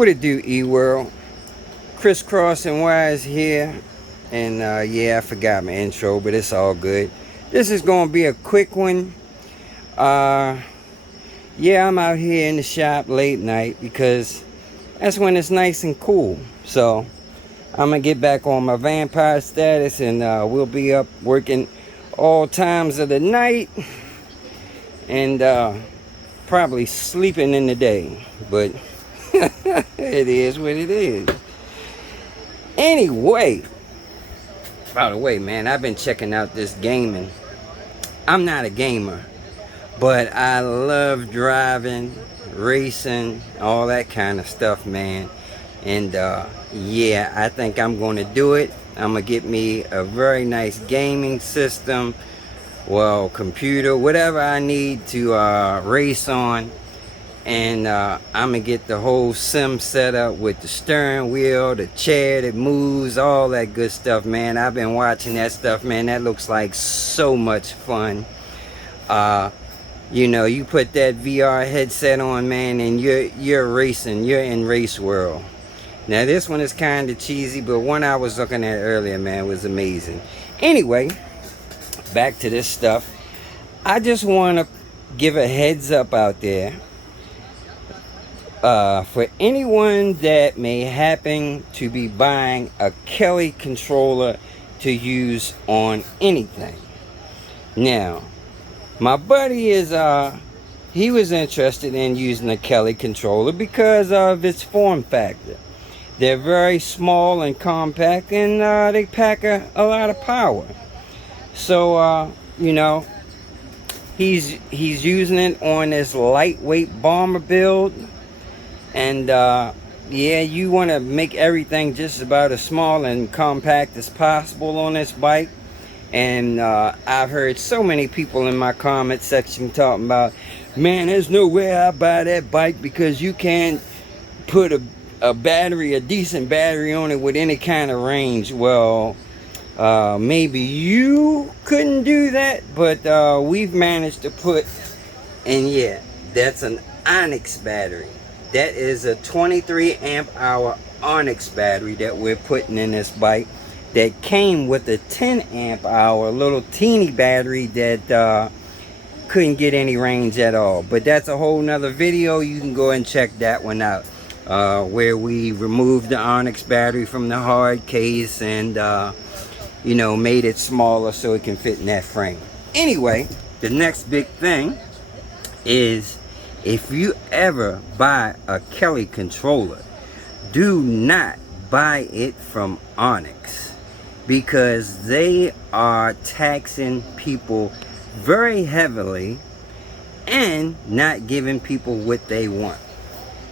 What it do, E-World? Crisscross and Wise here. And yeah, I forgot my intro, but it's all good. This is going to be a quick one. Yeah, I'm out here in the shop late night because that's when it's nice and cool. So I'm going to get back on my vampire status, and we'll be up working all times of the night. And probably sleeping in the day. But it is what it is. Anyway, by the way, man, I've been checking out this gaming. I'm not a gamer, but I love driving, racing, all that kind of stuff, man. And yeah, I think I'm going to do it. I'm going to get me a very nice gaming system, well, computer, whatever I need to race on. And I'm going to get the whole sim set up with the steering wheel, the chair that moves, all that good stuff, man. I've been watching that stuff, man. That looks like so much fun. You know, you put that VR headset on, man, and you're racing. You're in race world. Now, this one is kind of cheesy, but one I was looking at earlier, man, was amazing. Anyway, back to this stuff. I just want to give a heads up out there. For anyone that may happen to be buying a Kelly controller to use on anything. Now, my buddy is, he was interested in using a Kelly controller because of its form factor. They're very small and compact, and they pack a lot of power. So, you know, he's using it on this lightweight bomber build. And yeah, you want to make everything just about as small and compact as possible on this bike. And I've heard so many people in my comment section talking about, man, there's no way I buy that bike because you can't put a battery, a decent battery on it with any kind of range. Well, maybe you couldn't do that, but we've managed to put, and yeah, that's an onyx battery. That is a 23 amp hour onyx battery that we're putting in this bike, that came with a 10 amp hour little teeny battery that couldn't get any range at all. But that's a whole nother video. You can go and check that one out, where we removed the onyx battery from the hard case and you know, made it smaller so it can fit in that frame. Anyway, the next big thing is, if you ever buy a Kelly controller, do not buy it from Onyx, because they are taxing people very heavily and not giving people what they want.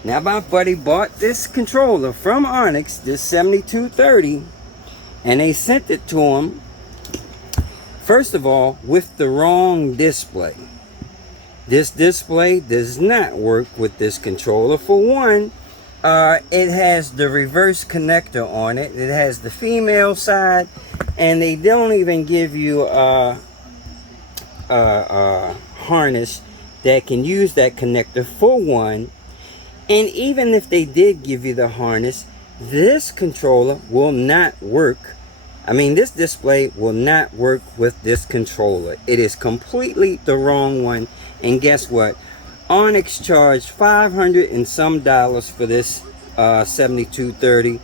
Now, my buddy bought this controller from Onyx, this 7230, and they sent it to him, first of all, with the wrong display. This display does not work with this controller. For one, it has the reverse connector on it. It has the female side, and they don't even give you a harness that can use that connector, for one. And even if they did give you the harness, this controller will not work. I mean, this display will not work with this controller. It is completely the wrong one. And guess what? Onyx charged $500 and some for this 7230.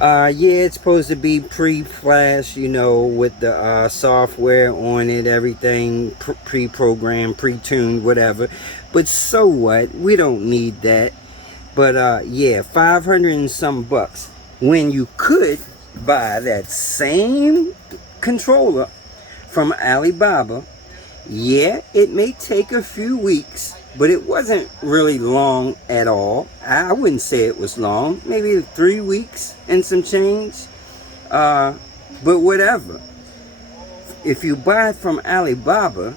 Yeah, it's supposed to be pre-flash, you know, with the software on it, everything pre-programmed, pre-tuned, whatever. But so what? We don't need that. But yeah, $500 and some when you could buy that same controller from Alibrobro. Yeah, it may take a few weeks, but it wasn't really long at all. I wouldn't say it was long, maybe 3 weeks and some change. But whatever. If you buy it from Alibrobro,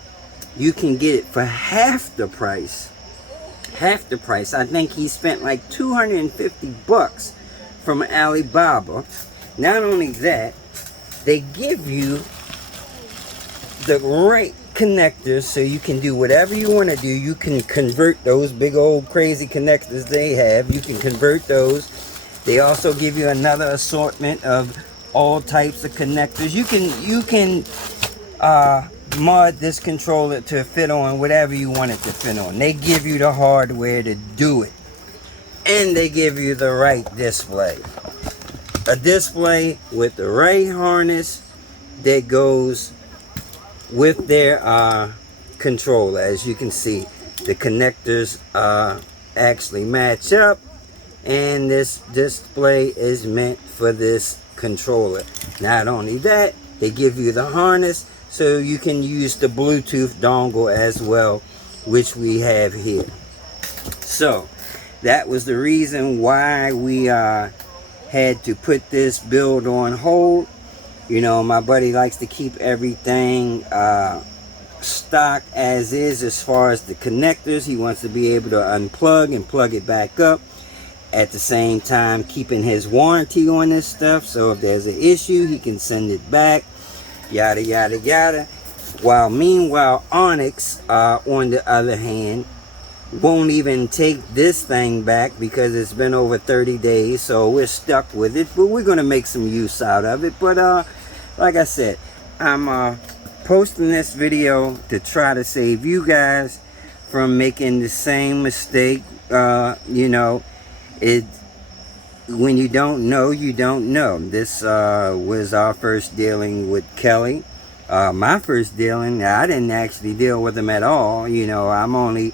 you can get it for half the price. Half the price. I think he spent like $250 from Alibrobro. Not only that, they give you the right connectors, so you can do whatever you want to do. You can convert those big old crazy connectors they have. You can convert those. They also give you another assortment of all types of connectors. You can mod this controller to fit on whatever you want it to fit on. They give you the hardware to do it, and they give you the right display. A display with the right harness that goes with their controller. As you can see, the connectors actually match up, and this display is meant for this controller. Not only that, they give you the harness so you can use the Bluetooth dongle as well, which we have here. So that was the reason why we had to put this build on hold. You know, my buddy likes to keep everything stock as is. As far as the connectors, he wants to be able to unplug and plug it back up, at the same time keeping his warranty on this stuff, so if there's an issue he can send it back, yada yada yada. While meanwhile Onyx on the other hand won't even take this thing back because it's been over 30 days, so we're stuck with it, but we're gonna make some use out of it. But like I said, I'm posting this video to try to save you guys from making the same mistake. You know, when you don't know, you don't know. This was our first dealing with Kelly. My first dealing, I didn't actually deal with him at all. You know, I'm only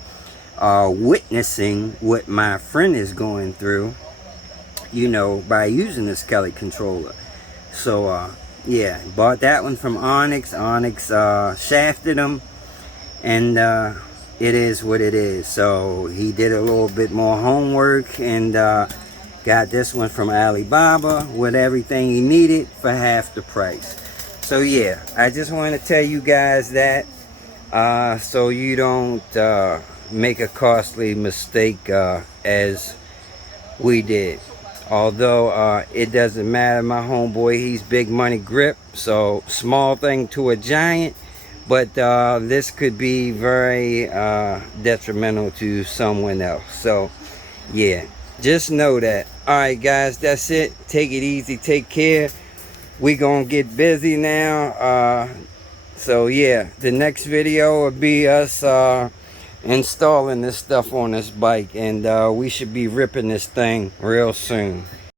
witnessing what my friend is going through, you know, by using this Kelly controller. So yeah, bought that one from Onyx. Onyx shafted him, and it is what it is. So he did a little bit more homework and got this one from Alibrobro with everything he needed for half the price. So yeah, I just want to tell you guys that so you don't make a costly mistake as we did. Although it doesn't matter, my homeboy, he's big money grip, so small thing to a giant, but this could be very detrimental to someone else. So yeah, just know that. Alright guys, that's it. Take it easy, take care. We gonna get busy now. So yeah, the next video will be us installing this stuff on this bike, and we should be ripping this thing real soon.